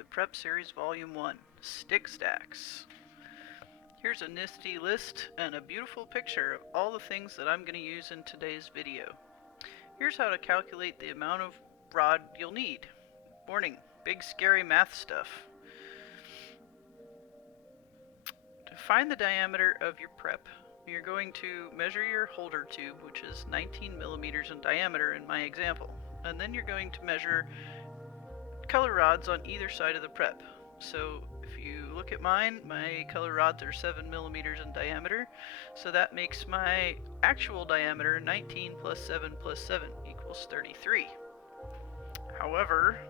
to Prep Series Volume 1, Stick Stacks. Here's a nifty list and a beautiful picture of all the things that I'm going to use in today's video. Here's how to calculate the amount of rod you'll need. Warning, big scary math stuff. To find the diameter of your prep, you're going to measure your holder tube, which is 19 millimeters in diameter in my example, and then you're going to measure color rods on either side of the prep. So if you look at mine, my color rods are 7 millimeters in diameter, so that makes my actual diameter 19 plus 7 plus 7 equals 33. However,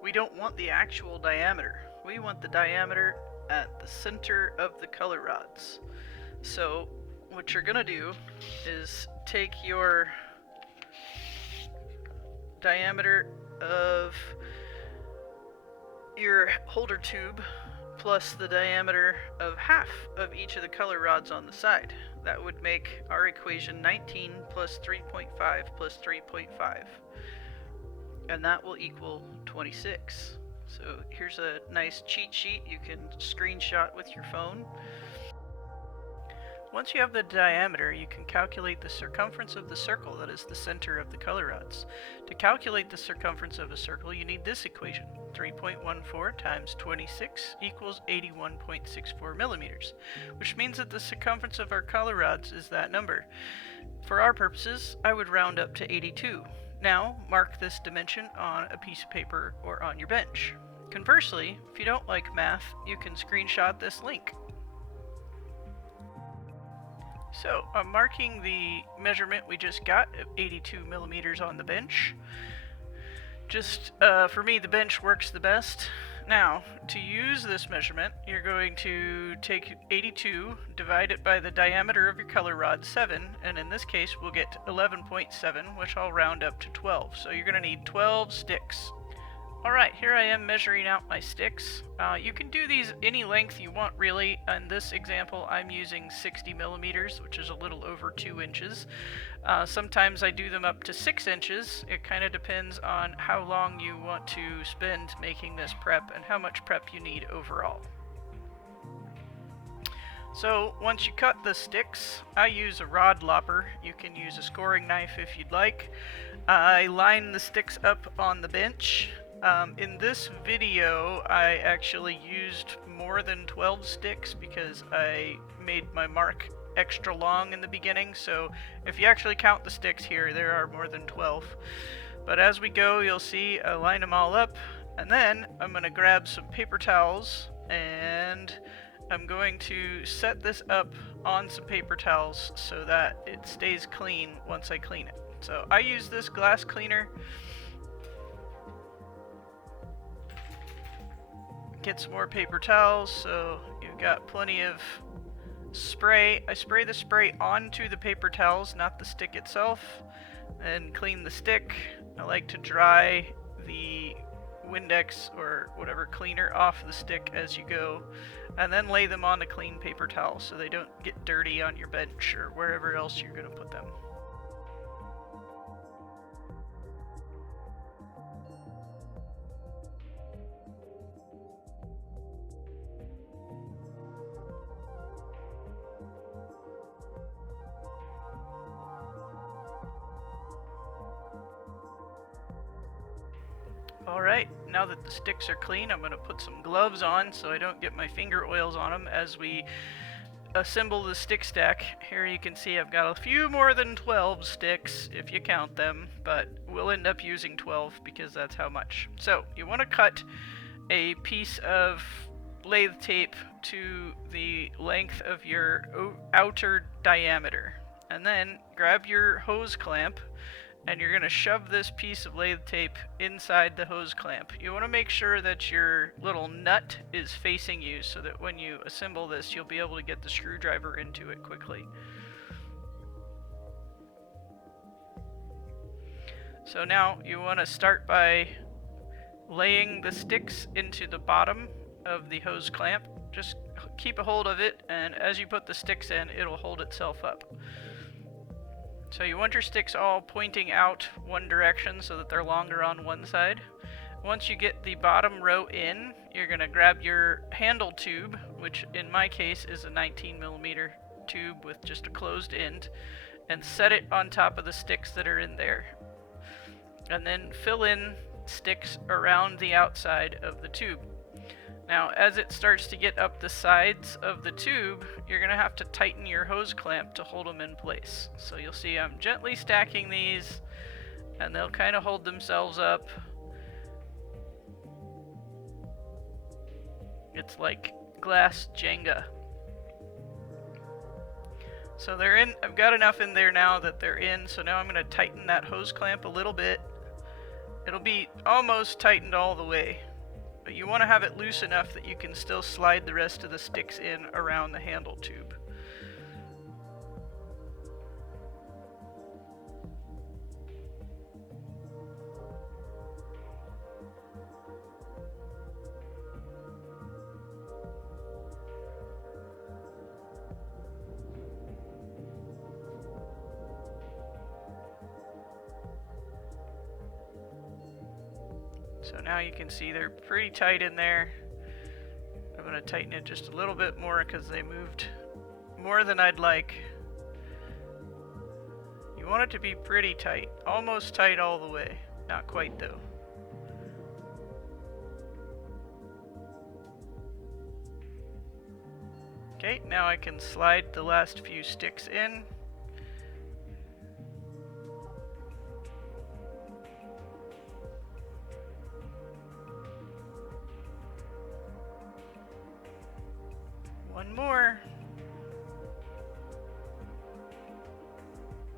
we don't want the actual diameter. We want the diameter at the center of the color rods. So what you're gonna do is take your diameter of your holder tube plus the diameter of half of each of the color rods on the side. That would make our equation 19 plus 3.5 plus 3.5, and that will equal 26. So here's a nice cheat sheet you can screenshot with your phone. Once you have the diameter, you can calculate the circumference of the circle that is the center of the color rods. To calculate the circumference of a circle, you need this equation. 3.14 times 26 equals 81.64 millimeters, which means that the circumference of our color rods is that number. For our purposes, I would round up to 82. Now, mark this dimension on a piece of paper or on your bench. Conversely, if you don't like math, you can screenshot this link. So I'm marking the measurement we just got of 82 millimeters on the bench. Just for me, the bench works the best. Now, to use this measurement, you're going to take 82, divide it by the diameter of your color rod, 7, and in this case we'll get 11.7, which I'll round up to 12. So you're going to need 12 sticks. Alright, here I am measuring out my sticks. You can do these any length you want, really. In this example, I'm using 60 millimeters, which is a little over 2 inches. Sometimes I do them up to 6 inches. It kind of depends on how long you want to spend making this prep and how much prep you need overall. So once you cut the sticks, I use a rod lopper. You can use a scoring knife if you'd like. I line the sticks up on the bench. In this video, I actually used more than 12 sticks because I made my mark extra long in the beginning, so if you actually count the sticks here, there are more than 12. But as we go, you'll see I line them all up, and then I'm going to grab some paper towels, and I'm going to set this up on some paper towels so that it stays clean once I clean it. So I use this glass cleaner. Get some more paper towels, so you've got plenty of spray. I spray the spray onto the paper towels, not the stick itself, and clean the stick. I like to dry the Windex or whatever cleaner off the stick as you go, and then lay them on a clean paper towel so they don't get dirty on your bench or wherever else you're going to put them. Alright, now that the sticks are clean, I'm going to put some gloves on so I don't get my finger oils on them as we assemble the stick stack. Here you can see I've got a few more than 12 sticks if you count them, but we'll end up using 12 because that's how much. So you want to cut a piece of lathe tape to the length of your outer diameter, and then grab your hose clamp and you're going to shove this piece of lathe tape inside the hose clamp. You want to make sure that your little nut is facing you so that when you assemble this, you'll be able to get the screwdriver into it quickly. So now you want to start by laying the sticks into the bottom of the hose clamp. Just keep a hold of it, and as you put the sticks in, it'll hold itself up. So you want your sticks all pointing out one direction so that they're longer on one side. Once you get the bottom row in, you're going to grab your handle tube, which in my case is a 19mm tube with just a closed end, and set it on top of the sticks that are in there. And then fill in sticks around the outside of the tube. Now, as it starts to get up the sides of the tube, you're going to have to tighten your hose clamp to hold them in place. So you'll see I'm gently stacking these, and they'll kind of hold themselves up. It's like glass Jenga. So they're in. I've got enough in there now that they're in, so now I'm going to tighten that hose clamp a little bit. It'll be almost tightened all the way, but you want to have it loose enough that you can still slide the rest of the sticks in around the handle tube. So now you can see they're pretty tight in there. I'm going to tighten it just a little bit more because they moved more than I'd like. You want it to be pretty tight, almost tight all the way. Not quite though. Okay, now I can slide the last few sticks in. One more.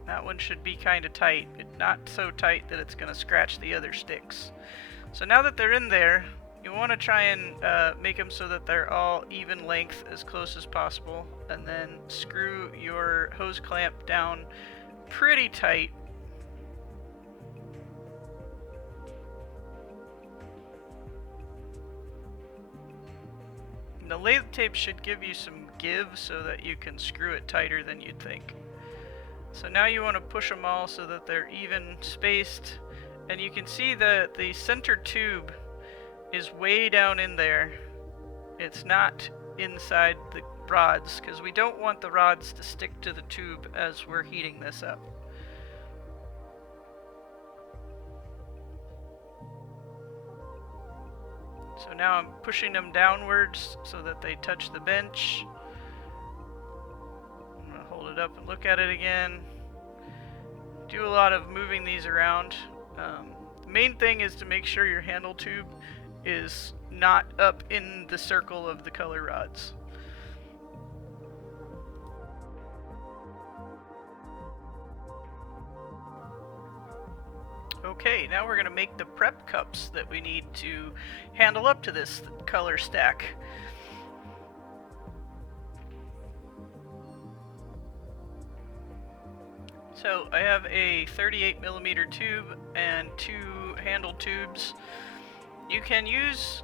That one should be kind of tight, not so tight that it's going to scratch the other sticks. So now that they're in there, you want to try and make them so that they're all even length as close as possible, and then screw your hose clamp down pretty tight. The lathe tape should give you some give so that you can screw it tighter than you'd think. So now you want to push them all so that they're even spaced, and you can see that the center tube is way down in there. It's not inside the rods because we don't want the rods to stick to the tube as we're heating this up. So now I'm pushing them downwards so that they touch the bench. I'm going to hold it up and look at it again. Do a lot of moving these around. The main thing is to make sure your handle tube is not up in the circle of the color rods. Okay, now we're going to make the prep cups that we need to handle up to this color stack. So I have a 38mm tube and 2 handle tubes. You can use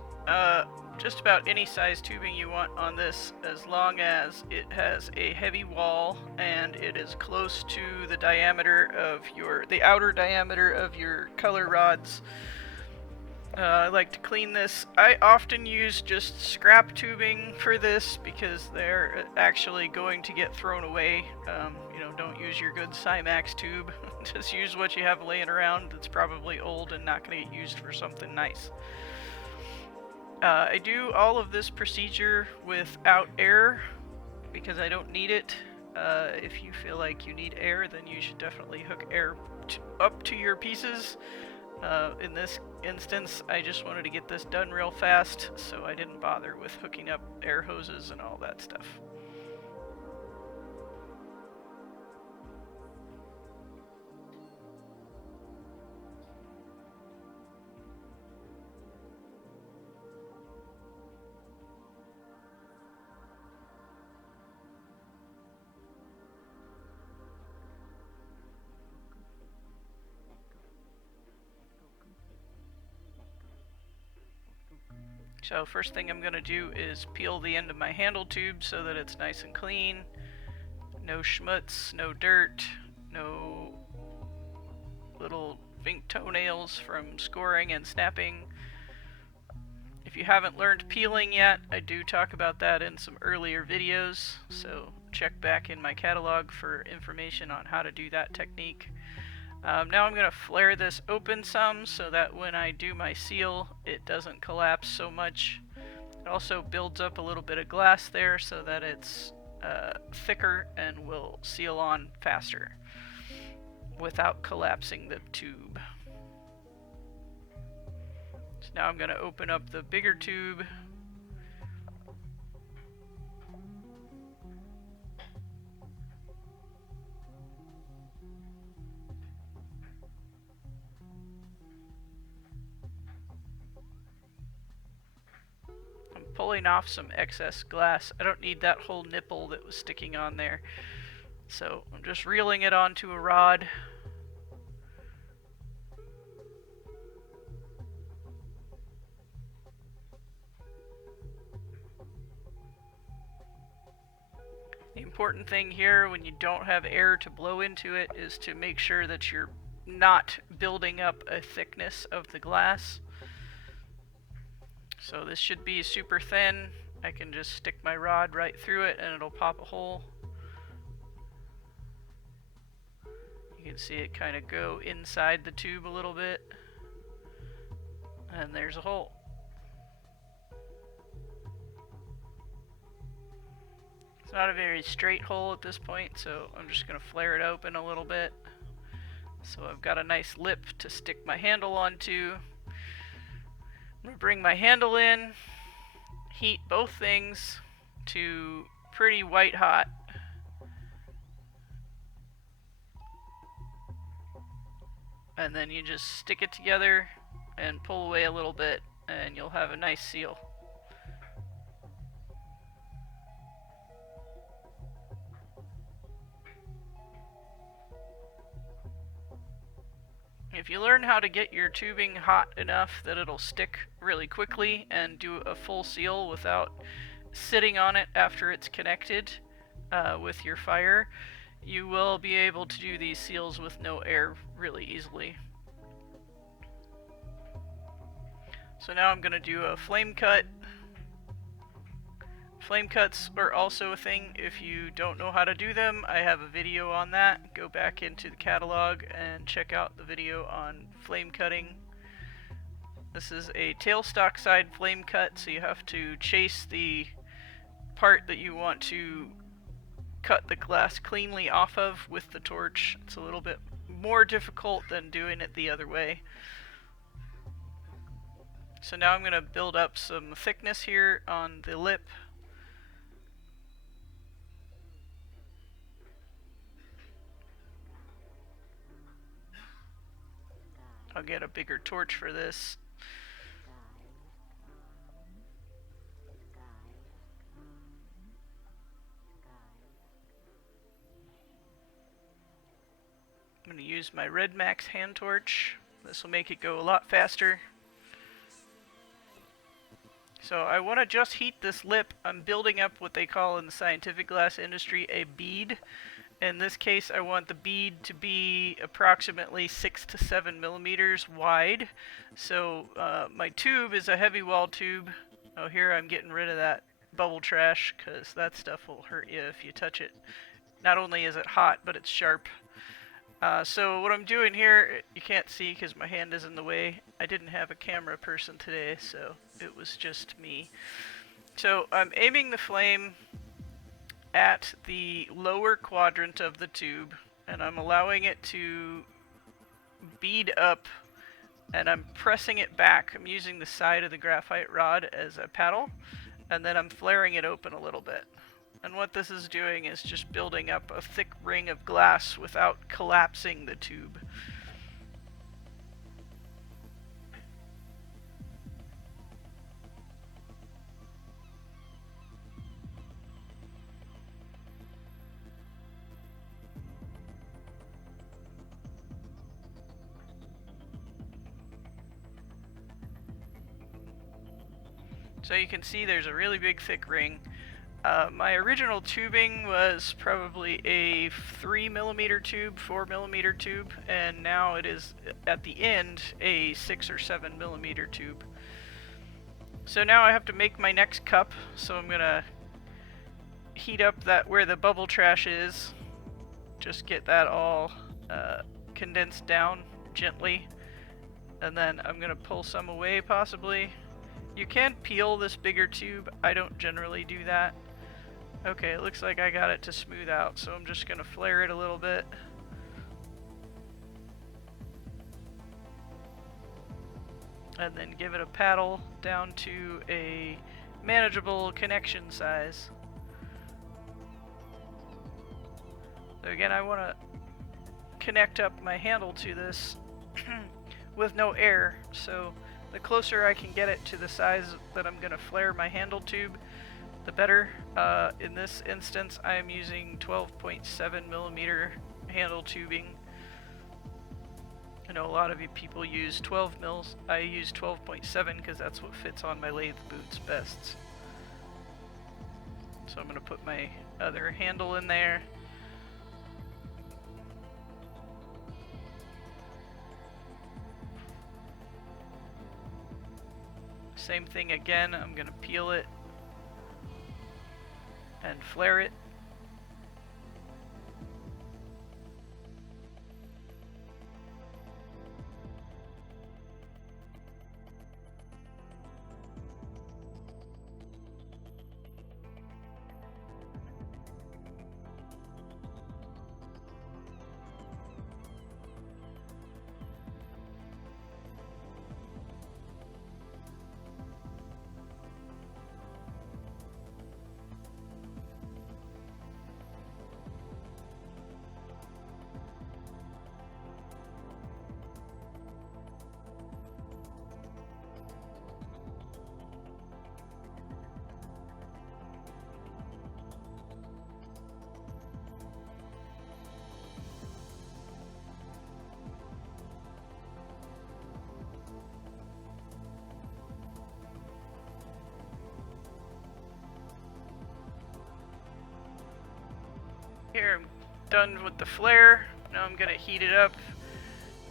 just about any size tubing you want on this, as long as it has a heavy wall and it is close to the diameter of the outer diameter of your color rods. I like to clean this. I often use just scrap tubing for this because they're actually going to get thrown away. Don't use your good Cymax tube. Just use what you have laying around that's probably old and not going to get used for something nice. I do all of this procedure without air because I don't need it. If you feel like you need air, then you should definitely hook air up to your pieces. In this instance, I just wanted to get this done real fast, so I didn't bother with hooking up air hoses and all that stuff. So first thing I'm going to do is peel the end of my handle tube so that it's nice and clean. No schmutz, no dirt, no little pink toenails from scoring and snapping. If you haven't learned peeling yet, I do talk about that in some earlier videos, so check back in my catalog for information on how to do that technique. Now I'm going to flare this open some so that when I do my seal, it doesn't collapse so much. It also builds up a little bit of glass there so that it's thicker and will seal on faster without collapsing the tube. So now I'm going to open up the bigger tube. I'm pulling off some excess glass. I don't need that whole nipple that was sticking on there. So I'm just reeling it onto a rod. The important thing here when you don't have air to blow into it is to make sure that you're not building up a thickness of the glass. So this should be super thin. I can just stick my rod right through it and it'll pop a hole. You can see it kind of go inside the tube a little bit. And there's a hole. It's not a very straight hole at this point, so I'm just going to flare it open a little bit. So I've got a nice lip to stick my handle onto. I'm going to bring my handle in, heat both things to pretty white hot. And then you just stick it together and pull away a little bit and you'll have a nice seal. If you learn how to get your tubing hot enough that it'll stick really quickly and do a full seal without sitting on it after it's connected with your fire, you will be able to do these seals with no air really easily. So now I'm going to do a flame cut. Flame cuts are also a thing. If you don't know how to do them, I have a video on that. Go back into the catalog and check out the video on flame cutting. This is a tailstock side flame cut, so you have to chase the part that you want to cut the glass cleanly off of with the torch. It's a little bit more difficult than doing it the other way. So now I'm going to build up some thickness here on the lip. I'll get a bigger torch for this. I'm going to use my Red Max hand torch. This will make it go a lot faster. So I want to just heat this lip. I'm building up what they call in the scientific glass industry a bead. In this case, I want the bead to be approximately 6 to 7 millimeters wide. So my tube is a heavy wall tube. Oh, here I'm getting rid of that bubble trash because that stuff will hurt you if you touch it. Not only is it hot, but it's sharp. So what I'm doing here, you can't see because my hand is in the way. I didn't have a camera person today, so it was just me. So I'm aiming the flame at the lower quadrant of the tube, and I'm allowing it to bead up, and I'm pressing it back. I'm using the side of the graphite rod as a paddle, and then I'm flaring it open a little bit. And what this is doing is just building up a thick ring of glass without collapsing the tube. So you can see there's a really big thick ring. My original tubing was probably a 3mm tube, 4mm tube, and now it is at the end a 6 or 7mm tube. So now I have to make my next cup, so I'm gonna heat up that where the bubble trash is, just get that all condensed down gently, and then I'm gonna pull some away possibly. You can peel this bigger tube, I don't generally do that. Okay, it looks like I got it to smooth out, so I'm just gonna flare it a little bit. And then give it a paddle down to a manageable connection size. So again, I want to connect up my handle to this with no air, so the closer I can get it to the size that I'm going to flare my handle tube, the better. In this instance, I am using 12.7mm handle tubing. I know a lot of you people use 12 mils. I use 12.7 because that's what fits on my lathe boots best. So I'm going to put my other handle in there. Same thing again, I'm going to peel it and flare it. Here, I'm done with the flare. Now I'm going to heat it up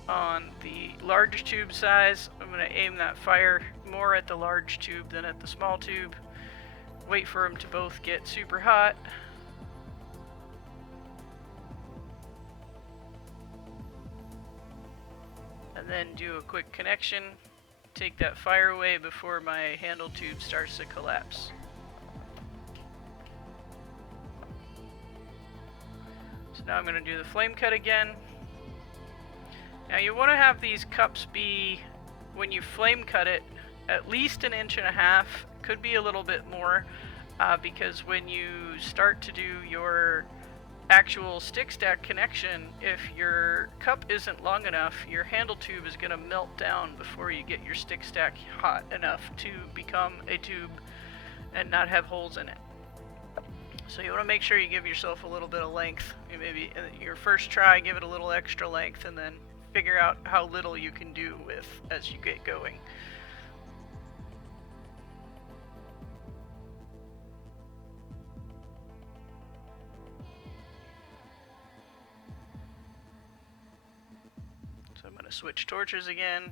on the large tube size. I'm going to aim that fire more at the large tube than at the small tube. Wait for them to both get super hot. And then do a quick connection. Take that fire away before my handle tube starts to collapse. So now I'm going to do the flame cut again. Now you want to have these cups be, when you flame cut it, at least 1.5 inches, could be a little bit more, because when you start to do your actual stick stack connection, if your cup isn't long enough, your handle tube is going to melt down before you get your stick stack hot enough to become a tube and not have holes in it. So you want to make sure you give yourself a little bit of length. Maybe in your first try, give it a little extra length, and then figure out how little you can do with as you get going. So I'm going to switch torches again.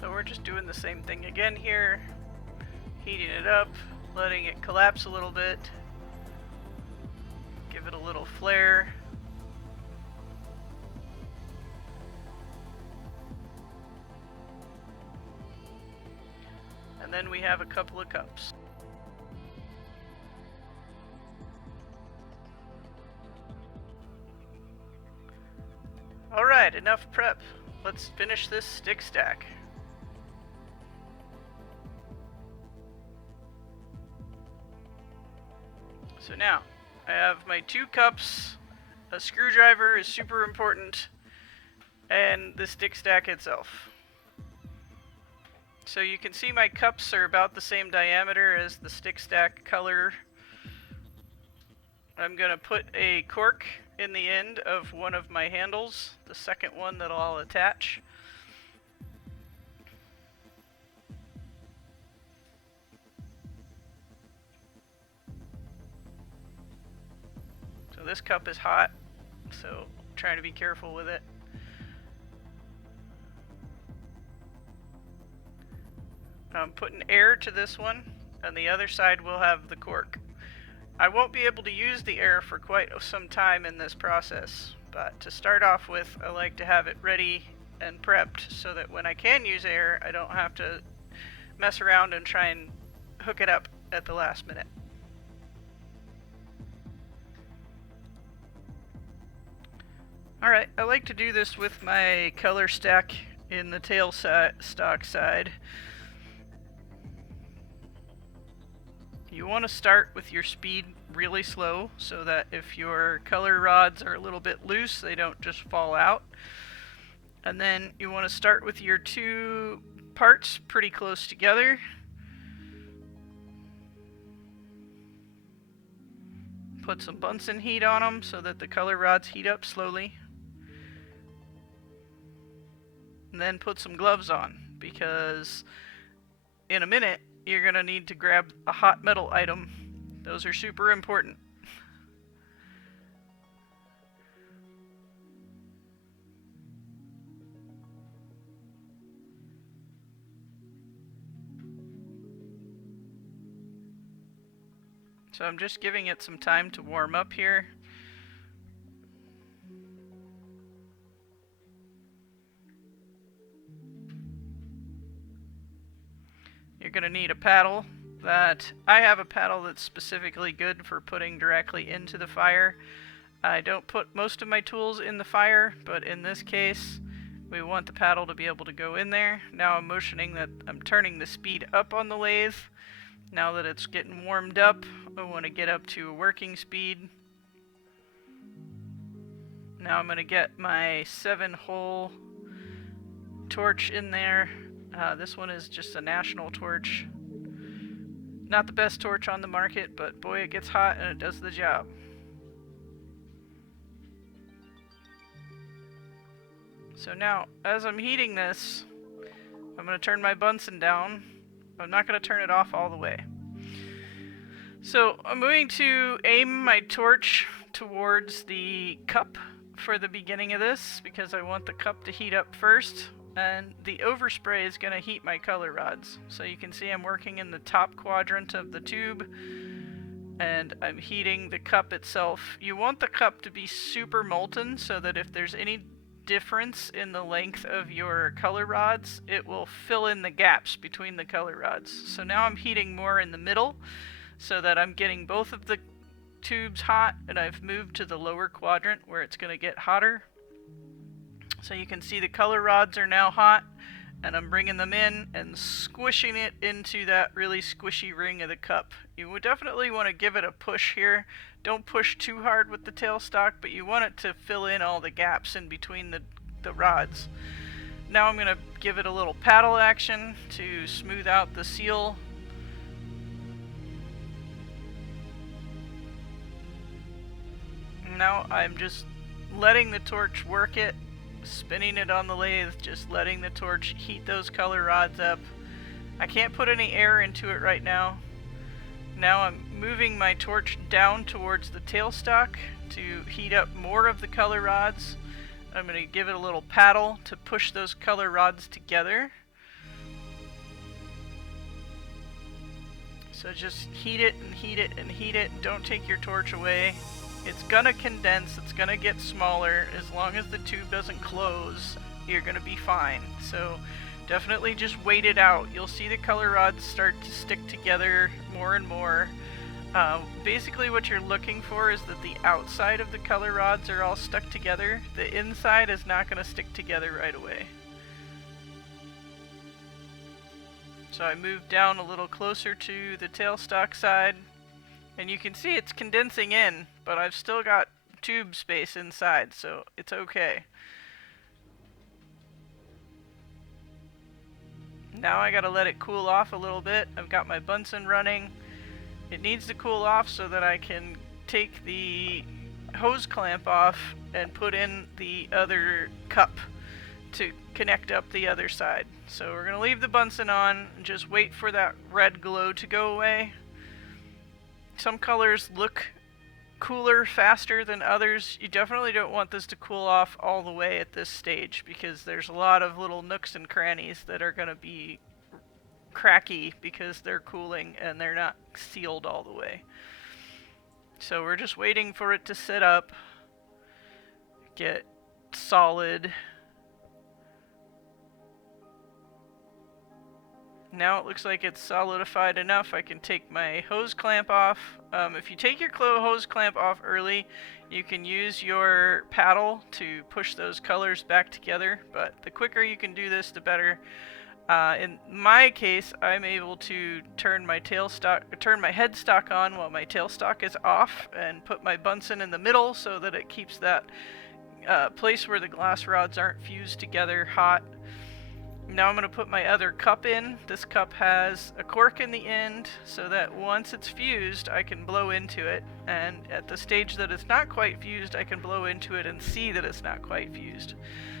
So we're just doing the same thing again here, heating it up, letting it collapse a little bit, give it a little flare. And then we have a couple of cups. Alright, enough prep. Let's finish this stick stack. So now, I have my 2 cups, a screwdriver is super important, and the stick stack itself. So you can see my cups are about the same diameter as the stick stack color. I'm going to put a cork in the end of one of my handles, the second one that I'll attach. So this cup is hot, so I'm trying to be careful with it. I'm putting air to this one, and the other side will have the cork. I won't be able to use the air for quite some time in this process, but to start off with, I like to have it ready and prepped so that when I can use air, I don't have to mess around and try and hook it up at the last minute. Alright, I like to do this with my color stack in the tailstock side. You want to start with your speed really slow so that if your color rods are a little bit loose, they don't just fall out. And then you want to start with your 2 parts pretty close together. Put some Bunsen heat on them so that the color rods heat up slowly. And then put some gloves on, because in a minute you're going to need to grab a hot metal item. Those are super important. So I'm just giving it some time to warm up here. You're going to need a paddle. I have a paddle that's specifically good for putting directly into the fire. I don't put most of my tools in the fire, but in this case, we want the paddle to be able to go in there. Now I'm motioning that I'm turning the speed up on the lathe. Now that it's getting warmed up, I want to get up to a working speed. Now I'm going to get my 7-hole torch in there. This one is just a National torch. Not the best torch on the market, but boy, it gets hot and it does the job. So now, as I'm heating this, I'm going to turn my Bunsen down. I'm not going to turn it off all the way. So I'm going to aim my torch towards the cup for the beginning of this, because I want the cup to heat up first. And the overspray is going to heat my color rods. So you can see I'm working in the top quadrant of the tube, and I'm heating the cup itself. You want the cup to be super molten so that if there's any difference in the length of your color rods, it will fill in the gaps between the color rods. So now I'm heating more in the middle so that I'm getting both of the tubes hot, and I've moved to the lower quadrant where it's going to get hotter. So you can see the color rods are now hot, and I'm bringing them in and squishing it into that really squishy ring of the cup. You would definitely want to give it a push here. Don't push too hard with the tailstock, but you want it to fill in all the gaps in between the rods. Now I'm going to give it a little paddle action to smooth out the seal. Now I'm just letting the torch work it, spinning it on the lathe, just letting the torch heat those color rods up. I can't put any air into it right now. Now I'm moving my torch down towards the tailstock to heat up more of the color rods. I'm going to give it a little paddle to push those color rods together. So just heat it and heat it and heat it. Don't take your torch away. It's gonna condense, it's gonna get smaller. As long as the tube doesn't close, you're gonna be fine. So definitely just wait it out. You'll see the color rods start to stick together more and more. Basically what you're looking for is that the outside of the color rods are all stuck together. The inside is not gonna stick together right away. So I moved down a little closer to the tailstock side. And you can see it's condensing in, but I've still got tube space inside, so it's okay. Now I gotta let it cool off a little bit. I've got my Bunsen running. It needs to cool off so that I can take the hose clamp off and put in the other cup to connect up the other side. So we're gonna leave the Bunsen on and just wait for that red glow to go away. Some colors look cooler faster than others. You definitely don't want this to cool off all the way at this stage because there's a lot of little nooks and crannies that are going to be cracky because they're cooling and they're not sealed all the way. So we're just waiting for it to sit up, get solid. Now it looks like it's solidified enough. I can take my hose clamp off. If you take your hose clamp off early, you can use your paddle to push those colors back together, but the quicker you can do this, the better. In my case, I'm able to turn my headstock on while my tailstock is off and put my Bunsen in the middle so that it keeps that place where the glass rods aren't fused together hot. Now I'm going to put my other cup in. This cup has a cork in the end so that once it's fused I can blow into it, and at the stage that it's not quite fused I can blow into it and see that it's not quite fused.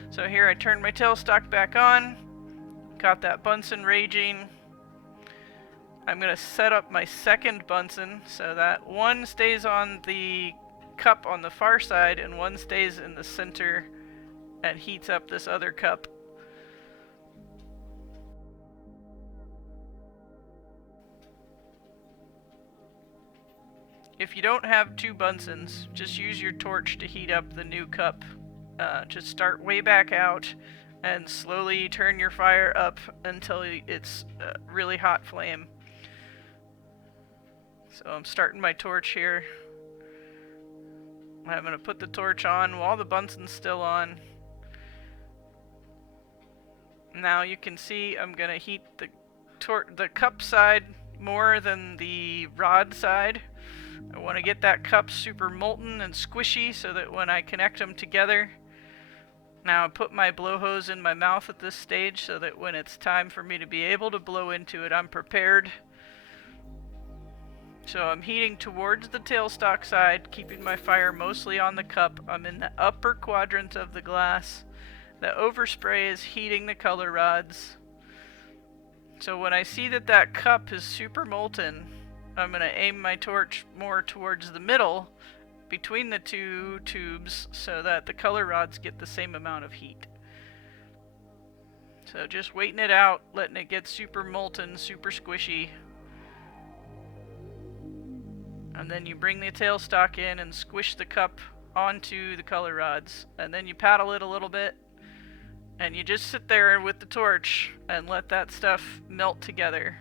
So here I turn my tailstock back on, got that Bunsen raging. I'm going to set up my second Bunsen so that one stays on the cup on the far side and one stays in the center and heats up this other cup. If you don't have two Bunsens, just use your torch to heat up the new cup. Just start way back out and slowly turn your fire up until it's a really hot flame. So I'm starting my torch here. I'm going to put the torch on while the Bunsen's still on. Now you can see I'm going to heat the cup side more than the rod side. I want to get that cup super molten and squishy so that when I connect them together. Now I put my blow hose in my mouth at this stage so that when it's time for me to be able to blow into it, I'm prepared. So I'm heating towards the tailstock side, keeping my fire mostly on the cup. I'm in the upper quadrant of the glass. The overspray is heating the color rods. So when I see that that cup is super molten, I'm going to aim my torch more towards the middle between the two tubes so that the color rods get the same amount of heat. So just waiting it out, letting it get super molten, super squishy. And then you bring the tailstock in and squish the cup onto the color rods. And then you paddle it a little bit. And you just sit there with the torch and let that stuff melt together.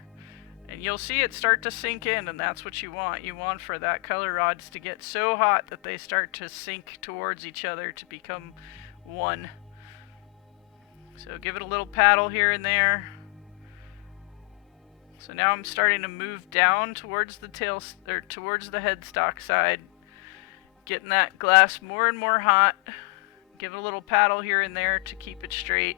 And you'll see it start to sink in, and that's what you want. You want for that color rods to get so hot that they start to sink towards each other to become one. So give it a little paddle here and there. So now I'm starting to move down towards the towards the headstock side, getting that glass more and more hot. Give it a little paddle here and there to keep it straight.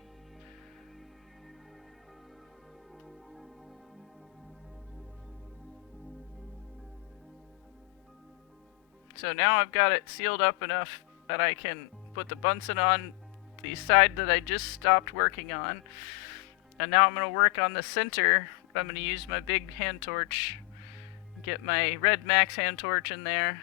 So now I've got it sealed up enough that I can put the Bunsen on the side that I just stopped working on. And now I'm going to work on the center. I'm going to use my big hand torch, get my Red Max hand torch in there.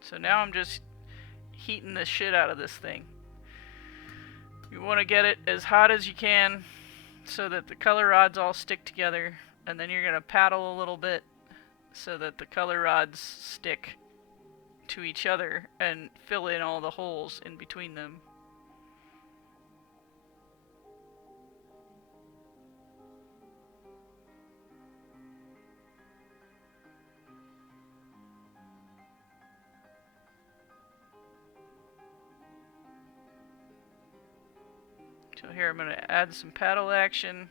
So now I'm just heating the shit out of this thing. You want to get it as hot as you can so that the color rods all stick together, and then you're going to paddle a little bit so that the color rods stick to each other and fill in all the holes in between them. So here I'm going to add some paddle action.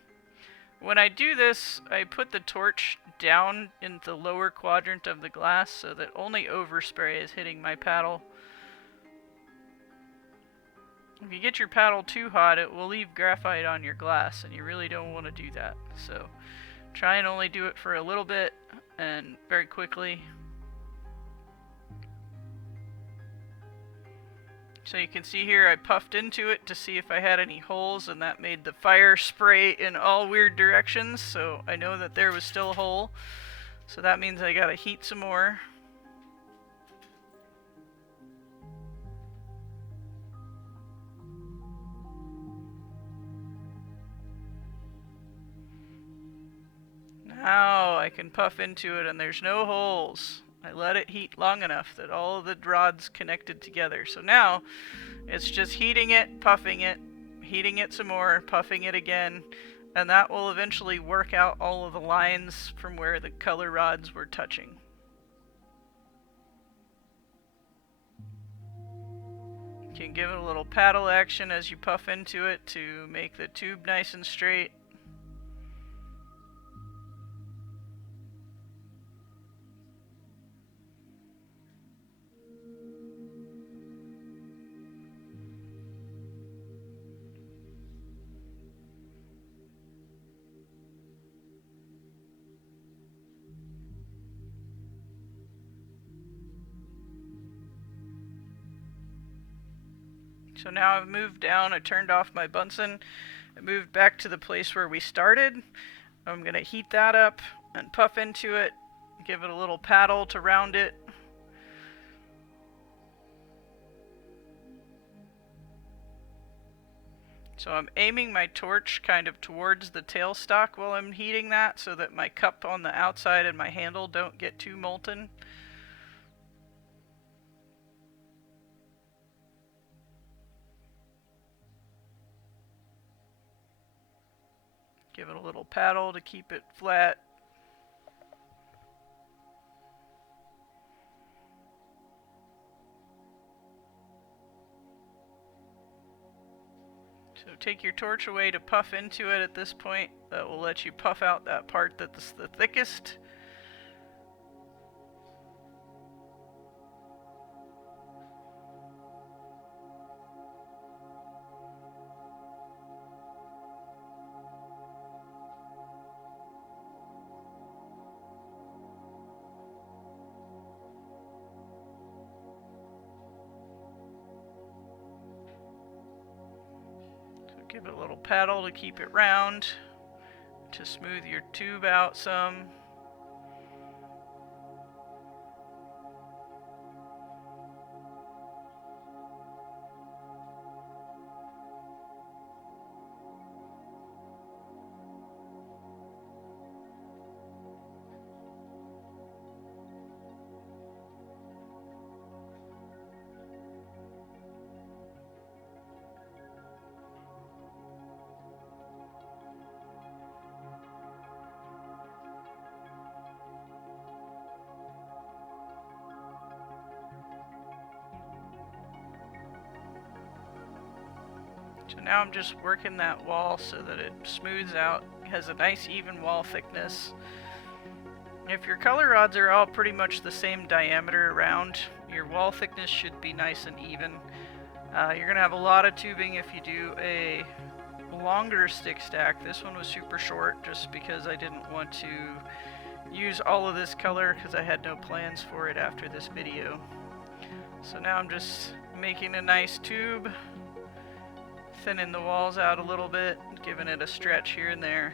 When I do this, I put the torch down in the lower quadrant of the glass so that only overspray is hitting my paddle. If you get your paddle too hot, it will leave graphite on your glass, and you really don't want to do that. So try and only do it for a little bit and very quickly. So you can see here I puffed into it to see if I had any holes, and that made the fire spray in all weird directions, so I know that there was still a hole. So that means I gotta heat some more. Now I can puff into it and there's no holes. I let it heat long enough that all of the rods connected together. So now it's just heating it, puffing it, heating it some more, puffing it again, and that will eventually work out all of the lines from where the color rods were touching. You can give it a little paddle action as you puff into it to make the tube nice and straight. So now I've moved down, I turned off my Bunsen, I moved back to the place where we started. I'm going to heat that up and puff into it, give it a little paddle to round it. So I'm aiming my torch kind of towards the tailstock while I'm heating that so that my cup on the outside and my handle don't get too molten. Give it a little paddle to keep it flat. So take your torch away to puff into it at this point. That will let you puff out that part that's the thickest. Give it a little paddle to keep it round, to smooth your tube out some. So now I'm just working that wall so that it smooths out, has a nice even wall thickness. If your color rods are all pretty much the same diameter around, your wall thickness should be nice and even. You're going to have a lot of tubing if you do a longer stick stack. This one was super short just because I didn't want to use all of this color because I had no plans for it after this video. So now I'm just making a nice tube, thinning the walls out a little bit, giving it a stretch here and there.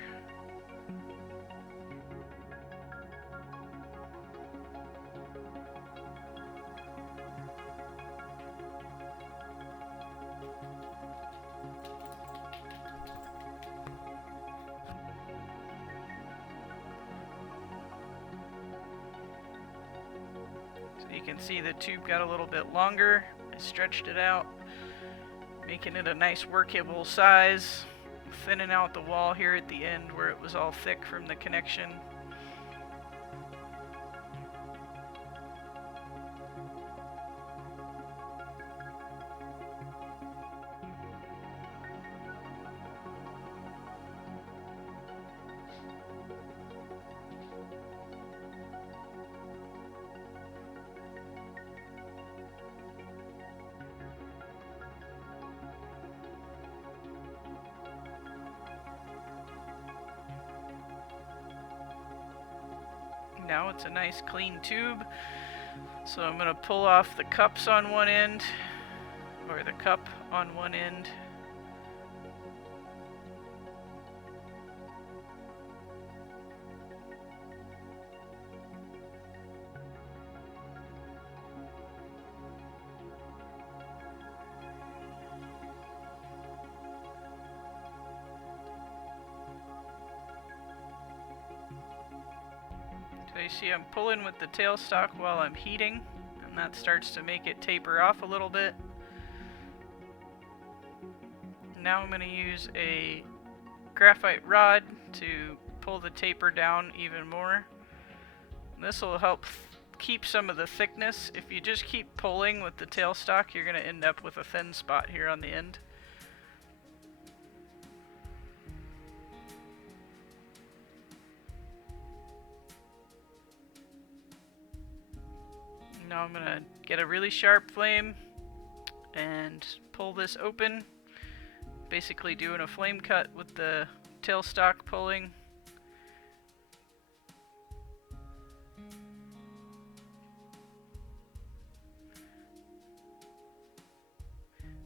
So you can see the tube got a little bit longer. I stretched it out, making it a nice workable size, thinning out the wall here at the end where it was all thick from the connection. Now it's a nice clean tube. So I'm going to pull off the cups on one end, or the cup on one end. So you see I'm pulling with the tailstock while I'm heating, and that starts to make it taper off a little bit. Now I'm going to use a graphite rod to pull the taper down even more. This will help keep some of the thickness. If you just keep pulling with the tailstock, you're going to end up with a thin spot here on the end. Now I'm going to get a really sharp flame and pull this open. Basically doing a flame cut with the tailstock pulling.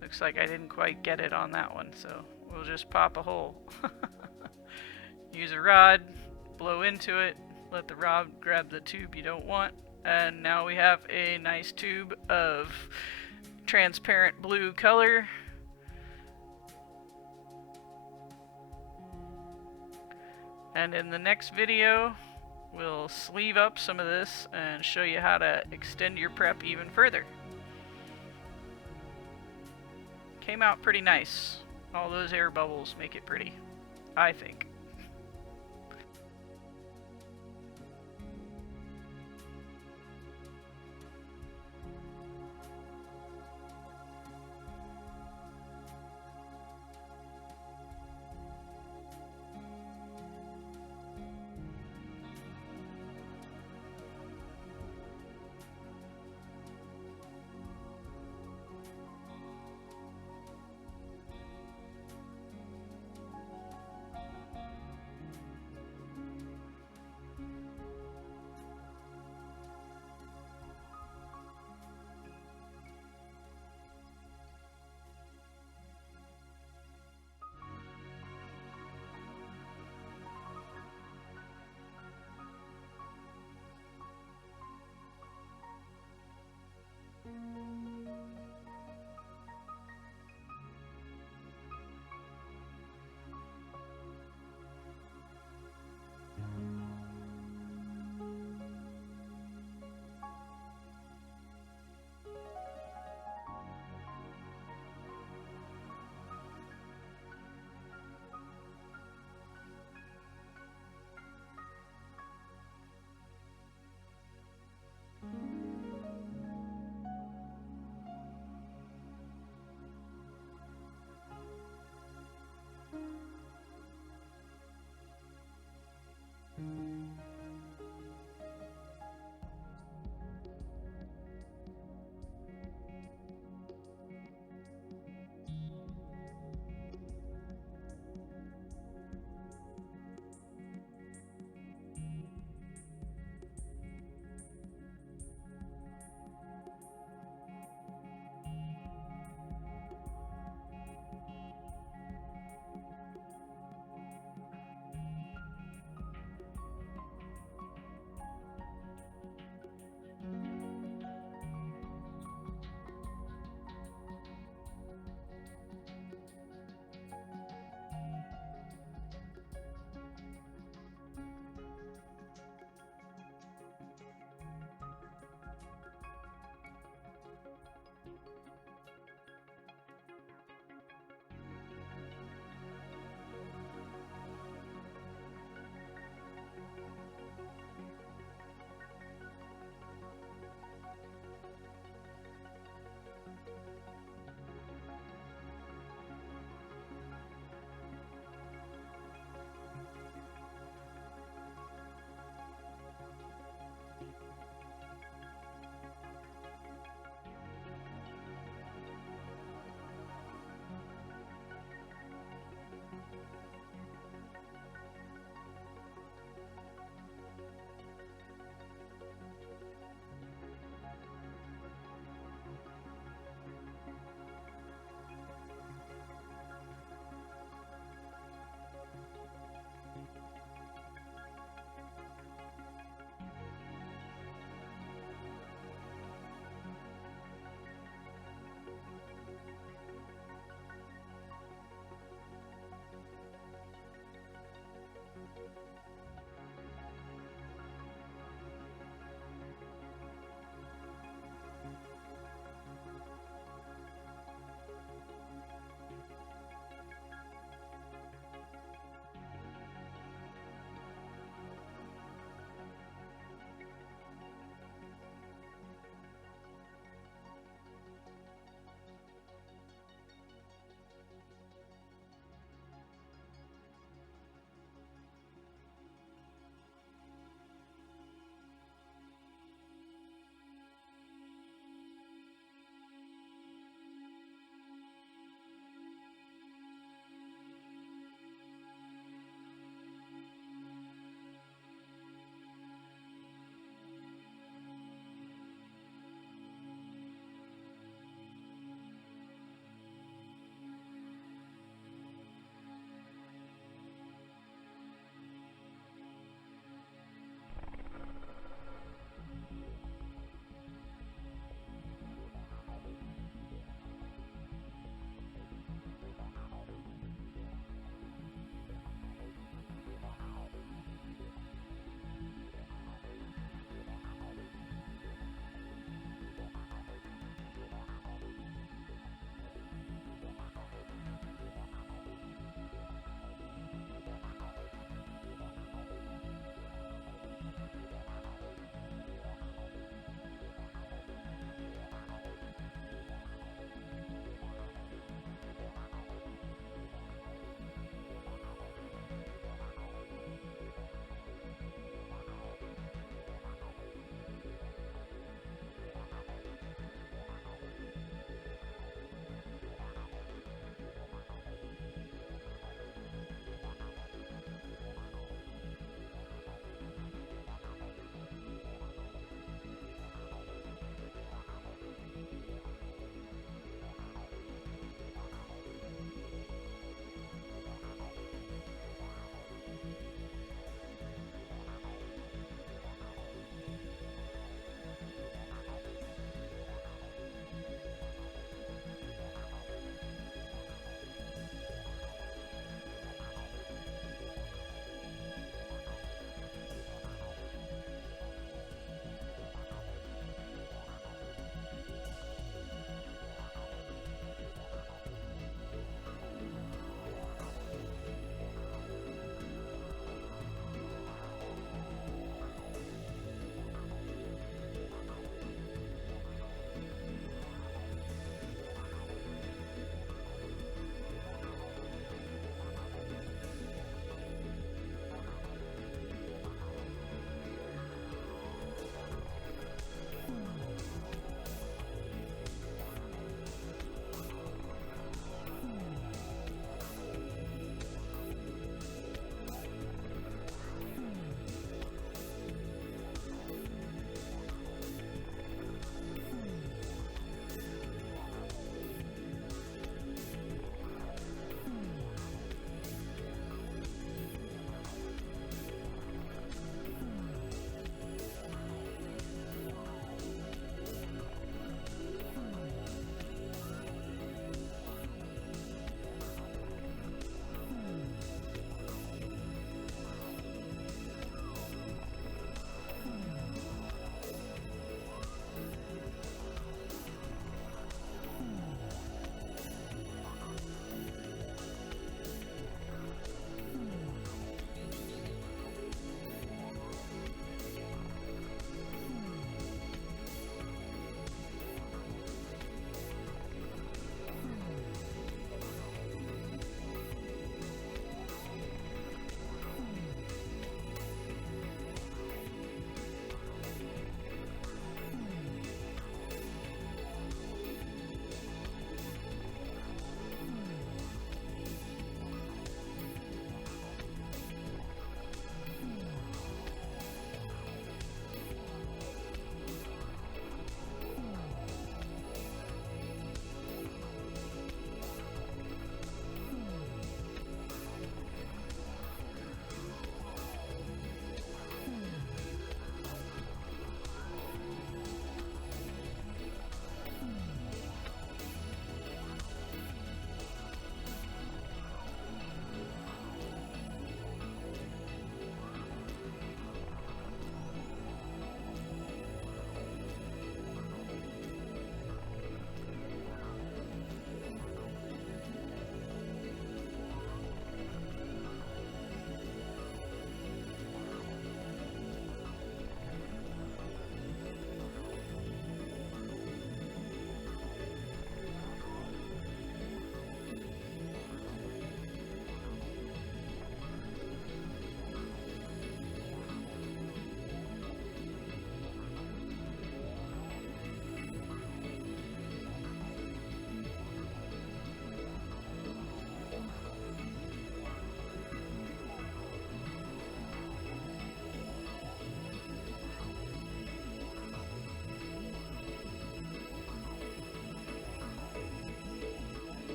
Looks like I didn't quite get it on that one, so we'll just pop a hole. Use a rod, blow into it, let the rod grab the tube you don't want, and now we have a nice tube of transparent blue color. And in the next video, we'll sleeve up some of this and show you how to extend your prep even further. Came out pretty nice. All those air bubbles make it pretty, I think.